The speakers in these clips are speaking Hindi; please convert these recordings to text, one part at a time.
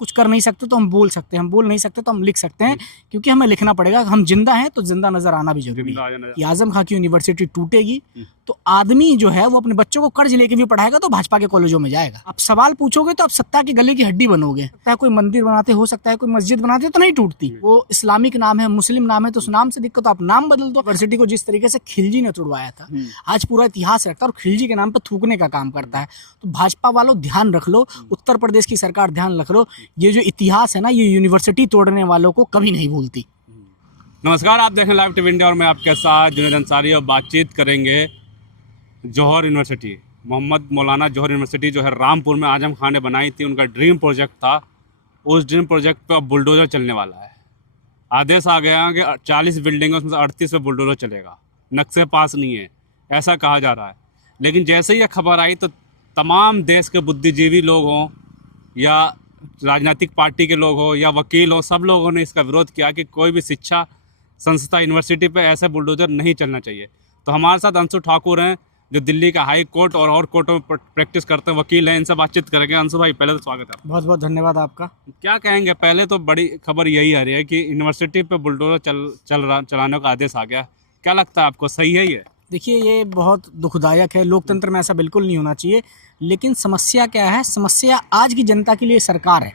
कुछ कर नहीं सकते तो हम बोल सकते हैं, हम बोल नहीं सकते तो हम लिख सकते हैं, क्योंकि हमें लिखना पड़ेगा। हम जिंदा हैं तो जिंदा नजर आना भी जरूरी है। कि आजम खां की यूनिवर्सिटी टूटेगी तो आदमी जो है वो अपने बच्चों को कर्ज लेके भी पढ़ाएगा तो भाजपा के कॉलेजों में जाएगा। आप सवाल पूछोगे तो आप सत्ता की गले की हड्डी बनोगे। सकता है कोई मंदिर बनाते, हो सकता है कोई मस्जिद बनाते तो नहीं टूटती। वो इस्लामिक नाम है, मुस्लिम नाम है, तो उस नाम से दिक्कत, आप नाम बदल दो। यूनिवर्सिटी को जिस तरीके से खिलजी ने तुड़वाया था, आज पूरा इतिहास रखता है और खिलजी के नाम पर थूकने का काम करता है। तो भाजपा वालों ध्यान रख लो, उत्तर प्रदेश की सरकार ध्यान रख लो, ये जो इतिहास है ना, ये यूनिवर्सिटी तोड़ने वालों को कभी नहीं भूलती। नमस्कार, आप देख रहे हैं लाइव टीवी इंडिया और मैं आपके साथ जुनैद अंसारी और बातचीत करेंगे जौहर यूनिवर्सिटी। मोहम्मद मौलाना जौहर यूनिवर्सिटी जो है रामपुर में आजम खान ने बनाई थी, उनका ड्रीम प्रोजेक्ट था। उस ड्रीम प्रोजेक्ट पे अब बुलडोजर चलने वाला है। आदेश आ गया कि 40 बिल्डिंग उसमें से 38 पे बुलडोजर चलेगा। नक्शे पास नहीं है ऐसा कहा जा रहा है, लेकिन जैसे ही यह खबर आई तो तमाम देश के बुद्धिजीवी लोग हों या राजनीतिक पार्टी के लोग हो या वकील हो, सब लोगों ने इसका विरोध किया कि कोई भी शिक्षा संस्था यूनिवर्सिटी पे ऐसे बुलडोजर नहीं चलना चाहिए। तो हमारे साथ अंशु ठाकुर हैं जो दिल्ली का हाई कोर्ट और कोर्टों में प्रैक्टिस करते हैं, वकील हैं। इनसे बातचीत करेंगे। अंशु भाई, पहले तो स्वागत है। बहुत बहुत धन्यवाद आपका। क्या कहेंगे? पहले तो बड़ी खबर यही आ रही है कि यूनिवर्सिटी पे बुलडोजर चलाने का आदेश आ गया। क्या लगता है आपको, सही है ये? देखिए, ये बहुत दुखदायक है। लोकतंत्र में ऐसा बिल्कुल नहीं होना चाहिए। लेकिन समस्या क्या है? समस्या आज की जनता के लिए सरकार है।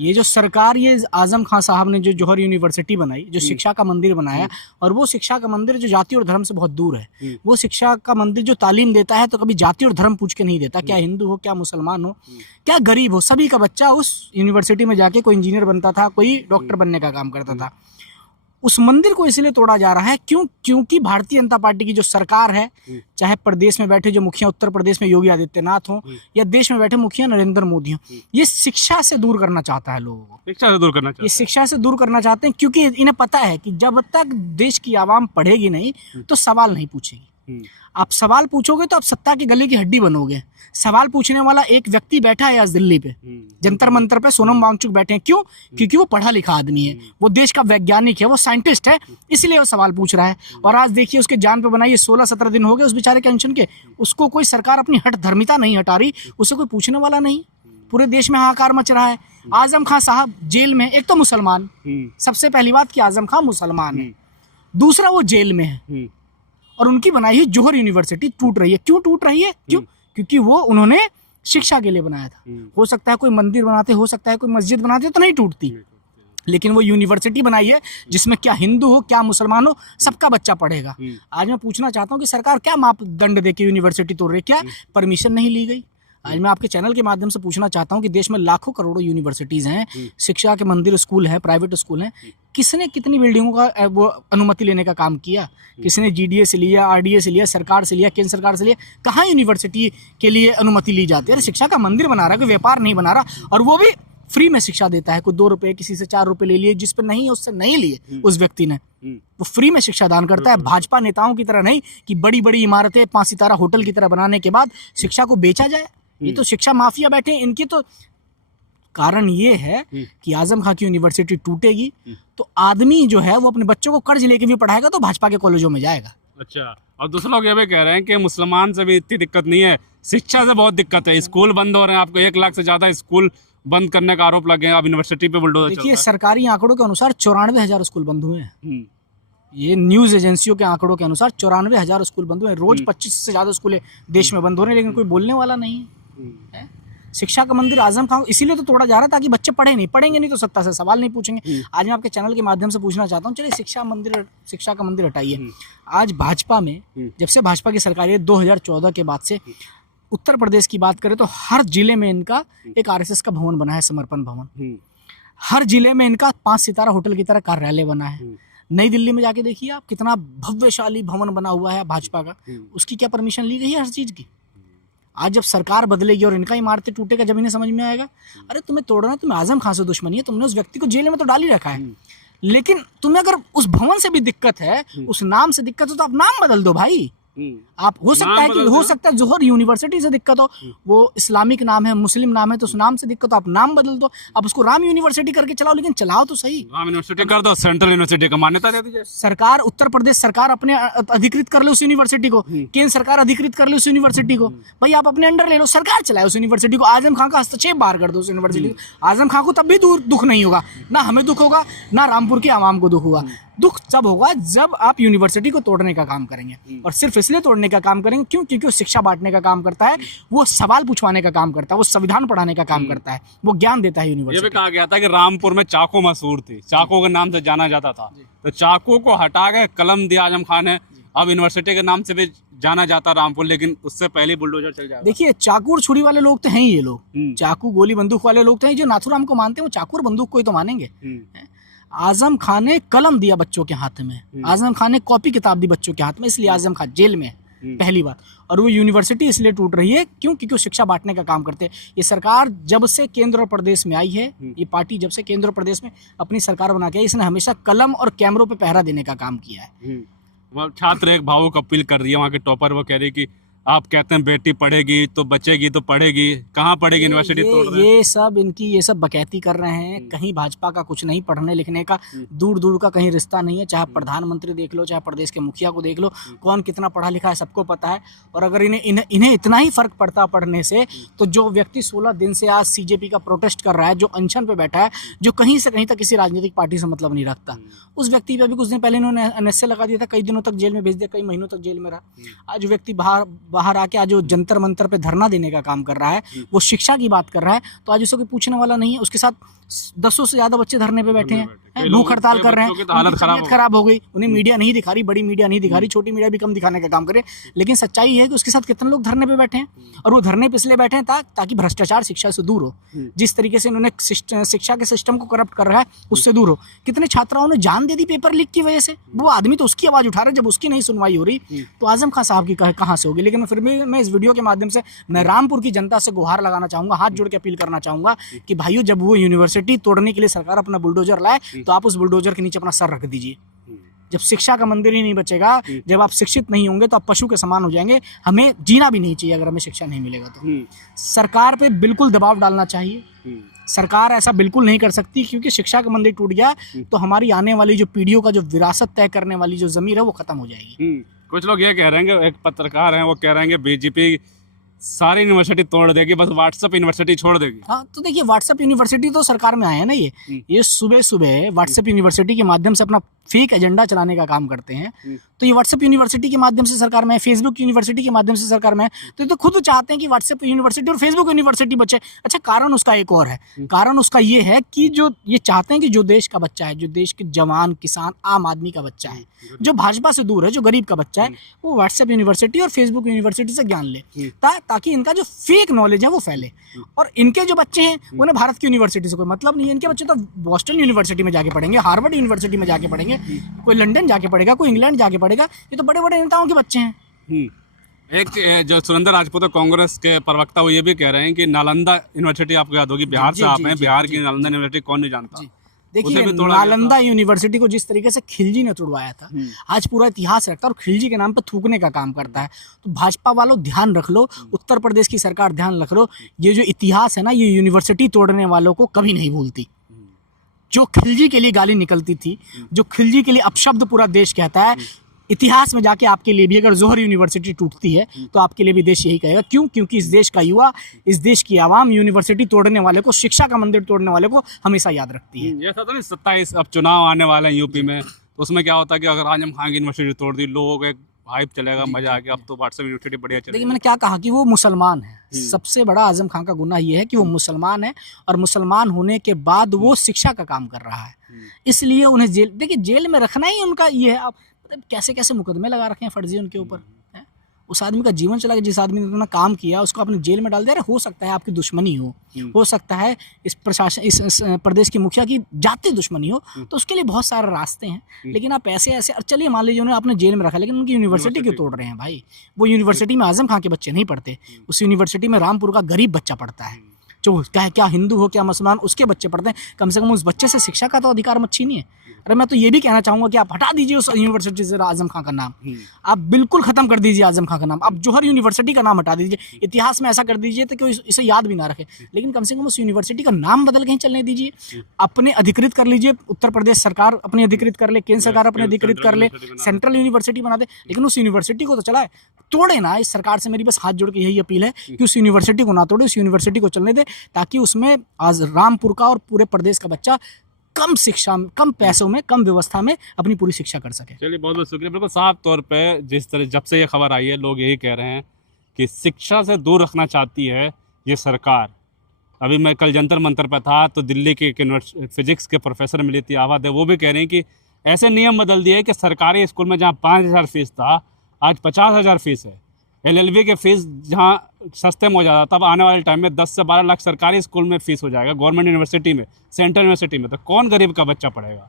ये जो सरकार, ये आजम खान साहब ने जो जौहर यूनिवर्सिटी बनाई, जो शिक्षा का मंदिर बनाया, और वो शिक्षा का मंदिर जो जाति और धर्म से बहुत दूर है। वो शिक्षा का मंदिर जो तालीम देता है तो कभी जाति और धर्म पूछ के नहीं देता। क्या हिंदू हो, क्या मुसलमान हो, क्या गरीब हो, सभी का बच्चा उस यूनिवर्सिटी में जाके कोई इंजीनियर बनता था, कोई डॉक्टर बनने का काम करता था। उस मंदिर को इसलिए तोड़ा जा रहा है क्योंकि भारतीय जनता पार्टी की जो सरकार है, चाहे प्रदेश में बैठे जो मुखिया उत्तर प्रदेश में योगी आदित्यनाथ हो या देश में बैठे मुखिया नरेंद्र मोदी हो, ये शिक्षा से दूर करना चाहता है लोगों को। शिक्षा से दूर करना चाहते हैं। ये शिक्षा से दूर करना चाहते हैं क्योंकि इन्हें पता है कि जब तक देश की आवाम पढ़ेगी नहीं तो सवाल नहीं पूछेगी। आप सवाल पूछोगे तो आप सत्ता की गले की हड्डी बनोगे। सवाल पूछने वाला एक व्यक्ति बैठा है आज दिल्ली पे, जंतर मंतर पे सोनम वांगचुक बैठे हैं। क्यों? क्योंकि वो पढ़ा लिखा आदमी है, वो देश का वैज्ञानिक है, वो साइंटिस्ट है, इसलिए वो सवाल पूछ रहा है। और आज देखिए, उसके जान पे बनाइए 16-17 दिन हो गए उस बेचारे के अनशन के। उसको कोई सरकार अपनी हट धर्मिता नहीं हटा रही, उसे कोई पूछने वाला नहीं। पूरे देश में हाहाकार मच रहा है। आजम खान साहब जेल में, एक तो मुसलमान, सबसे पहली बात कि आजम खान मुसलमान है, दूसरा वो जेल में है, और उनकी बनाई हुई जौहर यूनिवर्सिटी टूट रही है। क्यों टूट रही है? क्योंकि वो उन्होंने शिक्षा के लिए बनाया था। हो सकता है कोई मंदिर बनाते, हो सकता है कोई मस्जिद बनाते तो नहीं टूटती, लेकिन वो यूनिवर्सिटी बनाई है जिसमें क्या हिंदू हो, क्या मुसलमान हो, सबका बच्चा पढ़ेगा। आज मैं पूछना चाहता हूँ कि सरकार क्या मापदंड देके यूनिवर्सिटी तोड़ रही है? क्या परमिशन नहीं ली गई? आज मैं आपके चैनल के माध्यम से पूछना चाहता हूँ कि देश में लाखों करोड़ों यूनिवर्सिटीज़ हैं, शिक्षा के मंदिर स्कूल हैं, प्राइवेट स्कूल हैं, किसने कितनी बिल्डिंगों का वो अनुमति लेने का काम किया? किसने जीडीए से लिया, आरडीए से लिया, सरकार से लिया, केंद्र सरकार से लिया? कहाँ यूनिवर्सिटी के लिए अनुमति ली जाती है? अरे शिक्षा का मंदिर बना रहा है, कोई व्यापार नहीं बना रहा, और वो भी फ्री में शिक्षा देता है। कोई 2 रुपये, किसी से 4 रुपये ले लिए, जिस पर नहीं है उससे नहीं लिए उस व्यक्ति ने, वो फ्री में शिक्षा दान करता है। भाजपा नेताओं की तरह नहीं कि बड़ी बड़ी इमारतें 5 सितारा होटल की तरह बनाने के बाद शिक्षा को बेचा जाए। ये तो शिक्षा माफिया बैठे हैं। इनकी तो कारण ये है कि आजम खां की यूनिवर्सिटी टूटेगी तो आदमी जो है वो अपने बच्चों को कर्ज लेके भी पढ़ाएगा तो भाजपा के कॉलेजों में जाएगा। अच्छा, और दूसरे लोग ये भी कह रहे हैं कि मुसलमान से भी इतनी दिक्कत नहीं है, शिक्षा से बहुत दिक्कत है। स्कूल बंद हो रहे हैं, आपको 1 लाख से ज्यादा स्कूल बंद करने का आरोप लगे हैं। अब यूनिवर्सिटी पे बुलडोजर चल रहा है। देखिए, सरकारी आंकड़ों के अनुसार 94,000 स्कूल बंद हुए हैं। ये न्यूज एजेंसियों के आंकड़ों के अनुसार 94,000 स्कूल बंद हुए हैं। रोज 25 से ज्यादा स्कूल देश में बंद हो रहे हैं, लेकिन कोई बोलने वाला नहीं है। शिक्षा का मंदिर आजम खान इसीलिए तो तोड़ा जा रहा है ताकि बच्चे पढ़ेंगे नहीं तो सत्ता से सवाल नहीं पूछेंगे। आज मैं आपके चैनल के माध्यम से पूछना चाहता हूँ, चलिए शिक्षा का मंदिर हटाइए। आज भाजपा में, जब से भाजपा की सरकार है 2014 के बाद से, उत्तर प्रदेश की बात करें तो हर जिले में इनका एक आरएसएस का भवन बना है, समर्पण भवन। हर जिले में इनका 5 सितारा होटल की तरह कार्यालय बना है। नई दिल्ली में जाके देखिए आप, कितना भव्यशाली भवन बना हुआ है भाजपा का। उसकी क्या परमिशन ली गई है हर चीज की? आज जब सरकार बदलेगी और इनका इमारतें टूटेगा, जब इन्हें समझ में आएगा अरे तुम्हें तोड़ना है, तुम्हें आजम खान से दुश्मनी है, तुमने उस व्यक्ति को जेल में तो डाल ही रखा है, लेकिन तुम्हें अगर उस भवन से भी दिक्कत है, उस नाम से दिक्कत है, तो आप नाम बदल दो भाई। आप हो सकता है कि हो सकता है जौहर यूनिवर्सिटी से दिक्कत हो, वो इस्लामिक नाम है, मुस्लिम नाम है, तो उस नाम से दिक्कत हो, आप नाम बदल दो, आप उसको राम यूनिवर्सिटी करके चलाओ, लेकिन चलाओ तो सही। राम यूनिवर्सिटी कर दो, सेंट्रल यूनिवर्सिटी को मान्यता दे दीजिए। सरकार, उत्तर प्रदेश सरकार अपने अधिकृत कर ले उस यूनिवर्सिटी को, केंद्र सरकार अधिकृत कर ले उस यूनिवर्सिटी को, भाई आप अपने अंडर ले लो, सरकार चलाए उस यूनिवर्सिटी को। आजम खान का हस्तक्षेप बाहर कर दो उस यूनिवर्सिटी को। आजम खान को तब भी दुख नहीं होगा, ना हमें दुख होगा, ना रामपुर की आवाम को दुख होगा। दुख तब होगा जब आप यूनिवर्सिटी को तोड़ने का काम करेंगे, और सिर्फ इसलिए तोड़ने का काम करेंगे क्योंकि वो शिक्षा बांटने का काम करता है, वो सवाल पूछवाने का काम करता है, वो संविधान पढ़ाने का काम करता है, वो ज्ञान देता है ये यूनिवर्सिटी। भी कहा गया था कि रामपुर में चाको मशहूर थी, चाको के नाम से जाना जाता था, तो चाको को हटा के कलम दिया आजम खान ने, अब यूनिवर्सिटी के नाम से भी जाना जाता रामपुर, लेकिन उससे पहले बुलडोजर चल जाएगा। देखिए, चाकू और छुरी वाले लोग तो हैं ही ये लोग, चाकू गोली बंदूक वाले लोग तो हैं। जो नाथूराम को मानते हैं वो चाकू और बंदूक को ही तो मानेंगे। आजम खान ने कलम दिया बच्चों के हाथ में, आजम खान ने कॉपी किताब दी बच्चों के हाथ में, इसलिए आजम खान जेल में है, पहली बात। और वो यूनिवर्सिटी इसलिए टूट रही है क्योंकि वो शिक्षा बांटने का काम करते हैं। ये सरकार जब से केंद्र और प्रदेश में आई है, ये पार्टी जब से केंद्र और प्रदेश में अपनी सरकार बना के आई, इसने हमेशा कलम और कैमरों पे पहरा देने का काम किया है। छात्र एक भावुक अपील कर रही है, वहाँ के टॉपर वो कह रही कि आप कहते हैं बेटी पढ़ेगी तो बचेगी तो पढ़ेगी, कहाँ पढ़ेगी, यूनिवर्सिटी तोड़ रहे हैं। ये सब बकैती कर रहे हैं। कहीं भाजपा का कुछ नहीं, पढ़ने लिखने का दूर दूर का कहीं रिश्ता नहीं है। चाहे प्रधानमंत्री देख लो, चाहे प्रदेश के मुखिया को देख लो, कौन कितना पढ़ा लिखा है सबको पता है। और अगर इन्हें इतना ही फर्क पड़ता पढ़ने से, तो जो व्यक्ति 16 दिन से आज सीजेपी का प्रोटेस्ट कर रहा है, जो अनशन पे बैठा है, जो कहीं से कहीं तक किसी राजनीतिक पार्टी से मतलब नहीं रखता, उस व्यक्ति पे भी कुछ दिन पहले इन्होंने एनएसए लगा दिया था, कई दिनों तक जेल में भेज दिया, कई महीनों तक जेल में रहा। आज व्यक्ति बाहर आके आज जो जंतर मंतर पे धरना देने का काम कर रहा है, वो शिक्षा की बात कर रहा है, तो आज उसको कोई पूछने वाला नहीं है। उसके साथ 10 से ज्यादा बच्चे धरने पे बैठे हैं, भूख हड़ताल कर रहे हैं, हालत खराब हो गई। उन्हें मीडिया नहीं दिखा रही, बड़ी मीडिया नहीं दिखा रही, छोटी मीडिया भी कम दिखाने का काम करे, लेकिन सच्चाई है कि उसके साथ कितने लोग धरने पे बैठे हैं। और वो धरने पे इसलिए बैठे हैं ताकि भ्रष्टाचार शिक्षा से दूर हो। जिस तरीके से इन्होंने शिक्षा के सिस्टम को करप्ट कर रहा है, उससे दूर हो। कितने छात्राओं ने जान दे दी पेपर लीक की वजह से। वो आदमी तो उसकी आवाज उठा रहा है, जब उसकी नहीं सुनवाई हो रही तो आजम खान साहब की कहाँ से होगी। लेकिन फिर भी मैं इस वीडियो के माध्यम से मैं रामपुर की जनता से गुहार लगाना चाहूंगा, हाथ जोड़ के अपील करना चाहूंगा कि भाइयों, जब वो यूनिवर्सिटी तोड़ने के लिए सरकार अपना बुलडोजर लाए, तो आप उस बुलडोजर के नीचे अपना सर रख दीजिए। जब शिक्षा का मंदिर ही नहीं बचेगा, जब आप शिक्षित नहीं होंगे, तो आप पशु के समान हो जाएंगे। हमें जीना भी नहीं चाहिए अगर हमें शिक्षा नहीं मिलेगा तो। सरकार पे बिल्कुल दबाव डालना चाहिए। सरकार ऐसा बिल्कुल नहीं कर सकती, क्योंकि शिक्षा का मंदिर टूट गया तो हमारी आने वाली जो पीढ़ियों का जो विरासत तय करने वाली जो जमीन है, वो खत्म हो जाएगी। कुछ लोग ये कह रहे हैं, एक पत्रकार हैं, वो कह रहे हैं कि बीजेपी सारी यूनिवर्सिटी तोड़ देगी, बस व्हाट्सएप यूनिवर्सिटी छोड़ देगी। हाँ, तो देखिए, व्हाट्सएप यूनिवर्सिटी तो सरकार में आए हैं ना, ये सुबह सुबह व्हाट्सएप यूनिवर्सिटी के माध्यम से अपना फेक एजेंडा चलाने का काम करते हैं। तो ये व्हाट्सएप यूनिवर्सिटी के माध्यम से सरकार में है, फेसबुक यूनिवर्सिटी के माध्यम से सरकार में है, तो ये तो खुद चाहते हैं कि व्हाट्सएप यूनिवर्सिटी और फेसबुक यूनिवर्सिटी बचे। अच्छा, कारण उसका एक और है। कारण उसका ये है कि जो ये चाहते हैं कि जो देश का बच्चा है, जो देश के जवान, किसान, आम आदमी का बच्चा है, जो भाजपा से दूर है, जो गरीब का बच्चा है, वो व्हाट्सएप यूनिवर्सिटी और फेसबुक यूनिवर्सिटी से ज्ञान ले, ताकि इनका जो फेक नॉलेज है वो फैले। और इनके जो बच्चे हैं, उन्हें भारत की यूनिवर्सिटी से कोई मतलब नहीं है। इनके बच्चे तो बॉस्टन यूनिवर्सिटी में जाके पढ़ेंगे, हार्वर्ड यूनिवर्सिटी में जाके पढ़ेंगे, कोई लंदन जाके पढ़ेगा, कोई इंग्लैंड जाके पढ़ेगा। ये तो बड़े बड़े नेताओं के बच्चे हैं। एक जो सुरेंद्र राजपूत कांग्रेस के प्रवक्ता, वो ये भी कह रहे हैं कि नालंदा यूनिवर्सिटी, आपको याद होगी, बिहार से आप हैं, बिहार की नालंदा यूनिवर्सिटी कौन नहीं जानता। देखिए, नालंदा यूनिवर्सिटी को जिस तरीके से खिलजी ने तोड़वाया था, आज पूरा इतिहास रखता है और खिलजी के नाम पर थूकने का काम करता है। तो भाजपा वालों, ध्यान रख लो, उत्तर प्रदेश की सरकार ध्यान रख लो, ये जो इतिहास है ना, ये यूनिवर्सिटी तोड़ने वालों को कभी नहीं भूलती। जो खिलजी के लिए गाली निकलती थी, जो खिलजी के लिए अपशब्द पूरा देश कहता है, इतिहास में जाके आपके लिए भी अगर जौहर यूनिवर्सिटी टूटती है तो आपके लिए भी देश यही कहेगा। क्यों? क्योंकि इस देश का युवा, इस देश की आवाम यूनिवर्सिटी तोड़ने वाले को, शिक्षा का मंदिर तोड़ने वाले को हमेशा याद रखती है। ऐसा तो नहीं, 27 अब चुनाव आने वाले हैं यूपी में, तो उसमें क्या होता है कि अगर आजम खान की यूनिवर्सिटी तोड़ दी, लोगों को एक हाइप चलेगा, मजा आ गया, अब तो व्हाट्सएप यूनिवर्सिटी बढ़िया चलेगी। देखिए, मैंने क्या कहा कि वो मुसलमान है। सबसे बड़ा आजम खान का गुनाह ये है कि वो मुसलमान है, और मुसलमान होने के बाद वो शिक्षा का काम कर रहा है। इसलिए उन्हें जेल, देखिए, जेल में रखना ही उनका ये है। आप कैसे कैसे मुकदमे लगा रखे हैं फर्जी उनके ऊपर। उस आदमी का जीवन चला गया, जिस आदमी ने इतना काम किया, उसको आपने जेल में डाल दिया। हो सकता है आपकी दुश्मनी हो सकता है इस प्रशासन, इस प्रदेश की मुखिया की जाति दुश्मनी हो, तो उसके लिए बहुत सारे रास्ते हैं। लेकिन आप ऐसे और चलिए मान लीजिए उन्हें आपने जेल में रखा, लेकिन उनकी यूनिवर्सिटी क्यों तोड़ रहे हैं भाई? वो यूनिवर्सिटी में आजम खान के बच्चे नहीं पढ़ते, उस यूनिवर्सिटी में रामपुर का गरीब बच्चा पढ़ता है। क्या हिंदू हो क्या मुसलमान, उसके बच्चे पढ़ते हैं, कम से कम उस बच्चे से शिक्षा का तो अधिकार मत छीनिए। अरे मैं तो ये भी कहना चाहूँगा कि आप हटा दीजिए उस यूनिवर्सिटी से आजम खां का नाम, आप बिल्कुल ख़त्म कर दीजिए आजम खां का नाम, आप जौहर यूनिवर्सिटी का नाम हटा दीजिए, इतिहास में ऐसा कर दीजिए तो कोई इसे याद भी ना रखे, लेकिन कम से कम उस यूनिवर्सिटी का नाम बदल के ही चलने दीजिए। अपने अधिकृत कर लीजिए, उत्तर प्रदेश सरकार अपनी अधिकृत कर ले, केंद्र सरकार अपने अधिकृत कर ले, सेंट्रल यूनिवर्सिटी बना दे, लेकिन उस यूनिवर्सिटी को तो चलाए, तोड़े ना। इस सरकार से मेरी बस हाथ जोड़ के यही अपील है कि उस यूनिवर्सिटी को ना तोड़े, उस यूनिवर्सिटी को चलने दे, ताकि उसमें आज रामपुर का और पूरे प्रदेश का बच्चा कम शिक्षा में, कम पैसों में, कम व्यवस्था में अपनी पूरी शिक्षा कर सके। चलिए बहुत बहुत शुक्रिया। बिल्कुल साफ तौर पे जिस तरह जब से ये खबर आई है लोग यही कह रहे हैं कि शिक्षा से दूर रखना चाहती है ये सरकार। अभी मैं कल जंतर मंतर पर था तो दिल्ली के फिजिक्स के प्रोफेसर मिली थी आवाज़ है, वो भी कह रहे हैं कि ऐसे नियम बदल दिए कि सरकारी स्कूल में जहाँ 5,000 फीस था आज 50,000 फीस है। LLB के फीस जहाँ सस्ते में हो जाता तब आने वाले टाइम में 10 से 12 लाख सरकारी स्कूल में फीस हो जाएगा, गवर्नमेंट यूनिवर्सिटी में, सेंट्रल यूनिवर्सिटी में। तो कौन गरीब का बच्चा पढ़ेगा?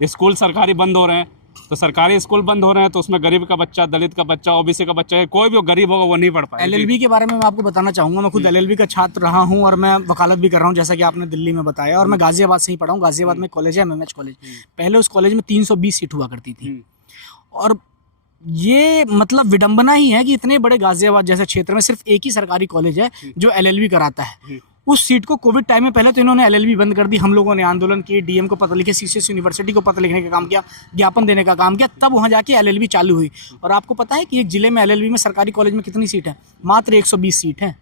स्कूल सरकारी बंद हो रहे हैं, तो सरकारी स्कूल बंद हो रहे हैं तो उसमें गरीब का बच्चा, दलित का बच्चा, OBC का बच्चा, कोई भी गरीब होगा वो नहीं पढ़ पाएगा। LLB के बारे में मैं आपको बताना चाहूँगा, मैं खुद LLB का छात्र रहा हूँ और मैं वकालत भी कर रहा हूँ, जैसा कि आपने दिल्ली में बताया, और मैं गाजियाबाद से ही पढ़ा हूँ। गाजियाबाद में कॉलेज है MMH कॉलेज। पहले उस कॉलेज में 320 सीट हुआ करती थी, और ये मतलब विडंबना ही है कि इतने बड़े गाजियाबाद जैसे क्षेत्र में सिर्फ एक ही सरकारी कॉलेज है जो LLB कराता है। उस सीट को कोविड टाइम में पहले तो इन्होंने LLB बंद कर दी, हम लोगों ने आंदोलन किए, DM को पत्र लिखे, CCS यूनिवर्सिटी को पत्र लिखने का काम किया, ज्ञापन देने का काम किया, तब वहाँ जाके LLB चालू हुई। और आपको पता है कि एक जिले में LLB में सरकारी कॉलेज में कितनी सीट है? मात्र 120 सीट है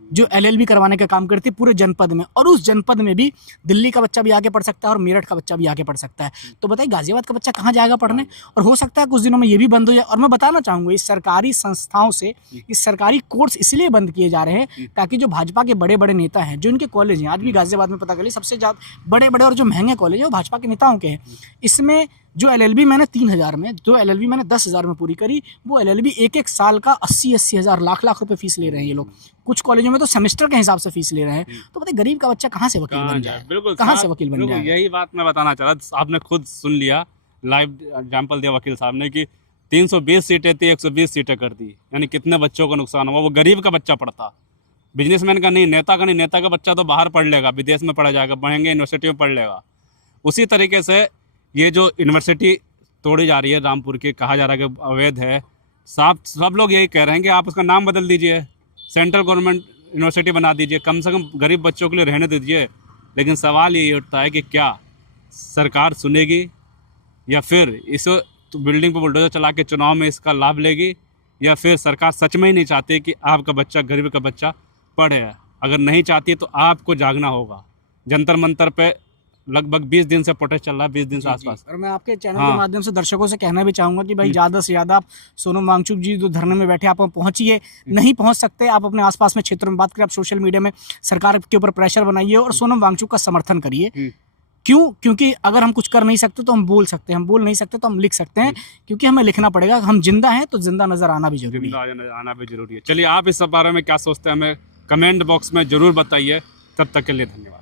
जो LLB करवाने का काम करती है पूरे जनपद में, और उस जनपद में भी दिल्ली का बच्चा भी आके पढ़ सकता है और मेरठ का बच्चा भी आके पढ़ सकता है। तो बताइए गाजियाबाद का बच्चा कहाँ जाएगा पढ़ने? और हो सकता है कुछ दिनों में ये भी बंद हो जाए। और मैं बताना चाहूँगा, इस सरकारी संस्थाओं से इस सरकारी कोर्स इसलिए बंद किए जा रहे हैं ताकि जो भाजपा के बड़े बड़े नेता हैं, जो इनके कॉलेज हैं, आज भी गाजियाबाद में पता करिए सबसे ज़्यादा बड़े बड़े और जो महंगे कॉलेज हैं वो भाजपा के नेताओं के हैं। इसमें जो LLB मैंने 3,000 में, जो LLB मैंने 10,000 में पूरी करी, वो LLB एक साल का 80 हज़ार, लाख रुपए फीस ले रहे हैं ये लोग। कुछ कॉलेजों में तो सेमेस्टर के हिसाब से फीस ले रहे हैं। तो बताइए गरीब का बच्चा कहाँ से वकील बन जाए? बिल्कुल कहाँ से वकील बन जाए? यही बात मैं बताना चाह रहा। आपने खुद सुन लिया, लाइव एग्जाम्पल दिया वकील साहब ने कि 320 सीटें थी, 120 सीटें कर दी, यानी कितने बच्चों का नुकसान हुआ। वो गरीब का बच्चा पढ़ता, बिजनेसमैन का नहीं, नेता का नहीं। नेता का बच्चा तो बाहर पढ़ लेगा, विदेश में पढ़ा जाएगा, बढ़ेंगे यूनिवर्सिटी में पढ़ लेगा। उसी तरीके से ये जो यूनिवर्सिटी तोड़ी जा रही है रामपुर की, कहा जा रहा है कि अवैध है, सब लोग यही कह रहे हैं कि आप उसका नाम बदल दीजिए, सेंट्रल गवर्नमेंट यूनिवर्सिटी बना दीजिए, कम से कम गरीब बच्चों के लिए रहने दीजिए। लेकिन सवाल ये उठता है कि क्या सरकार सुनेगी, या फिर इस बिल्डिंग पर बुलडोजर चला के चुनाव में इसका लाभ लेगी, या फिर सरकार सच में ही नहीं चाहती कि आपका बच्चा, गरीब का बच्चा पढ़े? अगर नहीं चाहती तो आपको जागना होगा। जंतर मंतर पे लगभग 20 दिन से प्रोटेस्ट चल रहा है, 20 दिन से आसपास। और मैं आपके चैनल के माध्यम से दर्शकों से कहना भी चाहूँगा कि भाई ज़्यादा से ज़्यादा आप सोनम वांगचुक जी जो धरने में बैठे, आप पहुँचिए। नहीं पहुँच सकते आप अपने आसपास में क्षेत्रों में बात करें, आप सोशल मीडिया में सरकार के ऊपर प्रेशर बनाइए और सोनम वांगचुक का समर्थन करिए। क्यों? क्योंकि अगर हम कुछ कर नहीं सकते तो हम बोल सकते हैं, हम बोल नहीं सकते तो हम लिख सकते हैं, क्योंकि हमें लिखना पड़ेगा। हम जिंदा हैं तो जिंदा नजर आना भी जरूरी है। चलिए, आप इस बारे में क्या सोचते हैं हमें कमेंट बॉक्स में जरूर बताइए। तब तक के लिए धन्यवाद।